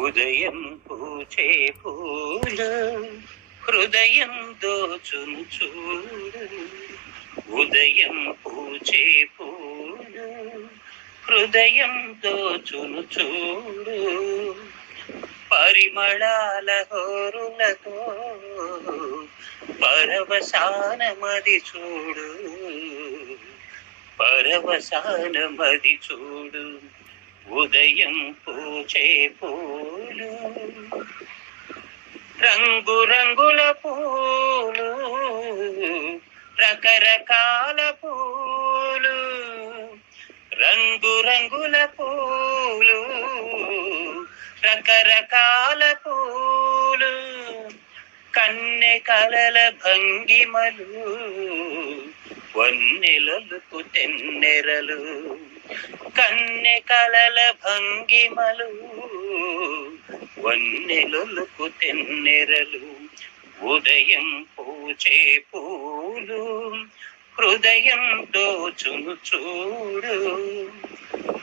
ఉదయం పూచే పూల హృదయం దోచును చూడ. ఉదయం పూచే పూల హృదయం దోచును చూడు. పరిమళాల హోరులతో పరవసానమది చూడు. పరవసానమది చూడు. ఉదయం పూచే పూ రంగు రంగుల పూలు రకరకాల పూలు రంగు రంగుల పూలు రకరకాల పూలు కన్నె కలల భంగిమలు వన్నెలలుపు తెన్నెరలు కన్నె కలల భంగిమలు వన్నెలొలుపు తెన్నెరలు. ఉదయం పూచే పూలు హృదయం దోచును చూడు.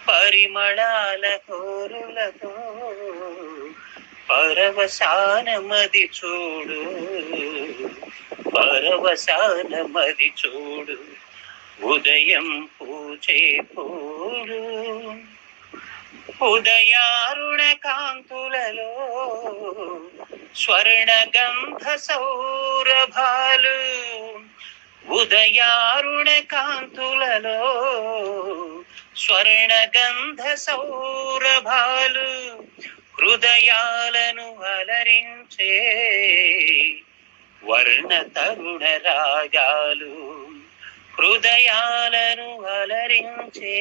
పరిమళాల కోరులతో పరవసానమది చూడు. పరవసానమది చూడు. ఉదయం పూచే పూలు ఉదయారుణ కాంతులలో స్వర్ణ గంధ సౌరభాలు. ఉదయారుణ కాంతులలో స్వర్ణ గంధ సౌరభాలు హృదయాలను అలరించే వర్ణ తరుణ రాగాలు హృదయాలను అలరించే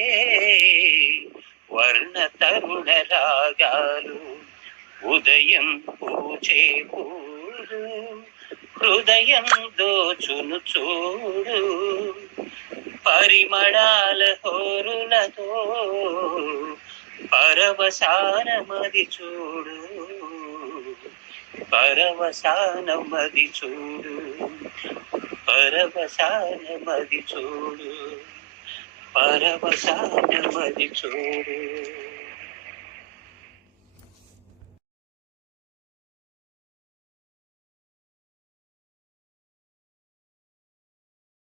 వర్ణ తరుణ రాగాలు ఉదయం పూచే పూలు హృదయం దోచును చూడు. పరిమళాల హోరులతో పరవసానమది చూడు. పరవసానమది చూడు. పరవసానమది చూడు. పరవసానమది చూడు